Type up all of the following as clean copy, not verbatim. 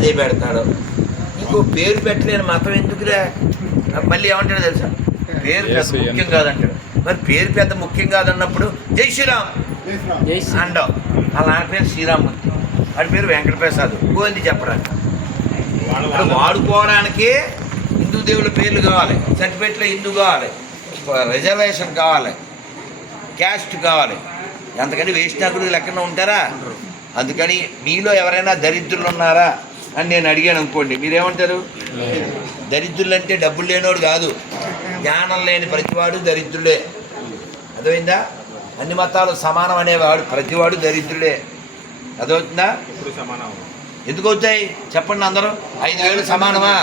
అదే పెడతాడు. ఇంకో పేరు పెట్టలేని మతం ఎందుకురా? మళ్ళీ ఏమంటాడో తెలుసా? పేరు పెద్ద ముఖ్యం కాదంటాడు. మరి పేరు పెద్ద ముఖ్యం కాదన్నప్పుడు జై శ్రీరామ్ అండవు. వాళ్ళ నాన్న పేరు శ్రీరామ్మూర్తి, వాడి పేరు వెంకటప్రసాద్. గోవింది చెప్పడానికి వాడుకోవడానికి హిందూ దేవుళ్ళ పేర్లు కావాలి, సర్టిఫికెట్లో హిందూ కావాలి, రిజర్వేషన్ కావాలి, క్యాస్ట్ కావాలి. అంతకని వేసినాకుడు లెక్కన ఉంటారా? అందుకని మీలో ఎవరైనా దరిద్రులు ఉన్నారా అని నేను అడిగాను అనుకోండి, మీరేమంటారు? దరిద్రులు అంటే డబ్బులు లేనివాడు కాదు, జ్ఞానం లేని ప్రతివాడు దరిద్రుడే. అర్థమైందా? అన్ని మతాలు సమానం అనేవాడు ప్రతివాడు దరిద్రుడే. అదవుతుందా? ఎందుకు అవుతాయి చెప్పండి అందరూ? 5,000 సమానమా?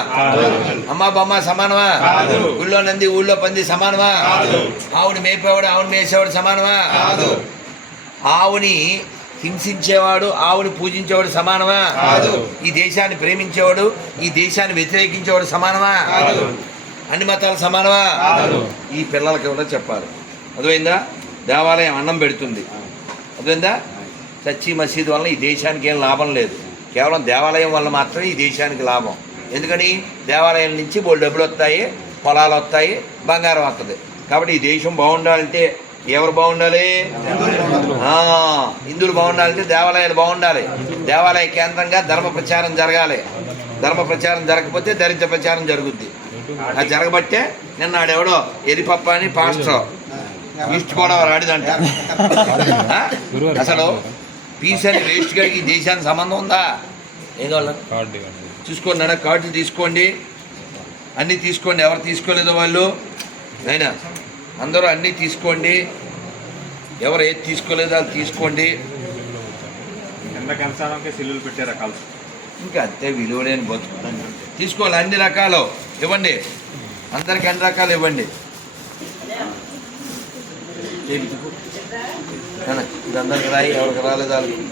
అమ్మ బొమ్మ సమానమా? ఊళ్ళో నంది ఊళ్ళో పంది సమానమా? ఆవుని మేపేవాడు ఆవుని మేసేవాడు సమానమా? ఆవుని హింసించేవాడు ఆవుని పూజించేవాడు సమానమా? ఈ దేశాన్ని ప్రేమించేవాడు ఈ దేశాన్ని వ్యతిరేకించేవాడు సమానమా? అన్ని మతాలు సమానమా? ఈ పిల్లలకి కూడా చెప్పాలి. అర్థమైందా? దేవాలయం అన్నం పెడుతుంది, అర్థమైందా? చర్చి మసీదు వల్ల ఈ దేశానికి ఏం లాభం లేదు, కేవలం దేవాలయం వల్ల మాత్రమే ఈ దేశానికి లాభం. ఎందుకని? దేవాలయం నుంచి బోల్డు డబ్బులు వస్తాయి, పొలాలు వస్తాయి, బంగారం వస్తుంది. కాబట్టి ఈ దేశం బాగుండాలంటే ఎవరు బాగుండాలి? హిందువులు బాగుండాలంటే దేవాలయాలు బాగుండాలి. దేవాలయ కేంద్రంగా ధర్మ ప్రచారం జరగాలి. ధర్మ ప్రచారం జరగకపోతే దరిద్ర ప్రచారం జరుగుద్ది. అది జరగబట్టే నిన్న ఆడెవడో ఎరిపప్ప అని పాస్టర్ ఈస్ట్ గోదావరి ఆడిదంట. అసలు పీస్ అని వేస్ట్ గడికి దేశానికి సంబంధం ఉందా? ఏం కావాలి చూసుకోండి, అన్న కార్డులు తీసుకోండి, అన్నీ తీసుకోండి. ఎవరు తీసుకోలేదో వాళ్ళు అయినా అందరూ అన్నీ తీసుకోండి. ఎవరు ఏది తీసుకోలేదో వాళ్ళు తీసుకోండి. ఇంకా అంతే విలువ లేని బతుకుతాను. తీసుకోవాలి, అన్ని రకాలు ఇవ్వండి, అందరికి అన్ని రకాలు ఇవ్వండి. ఇది అందరికి రాయి, ఎవరికి రాలేదు వాళ్ళకి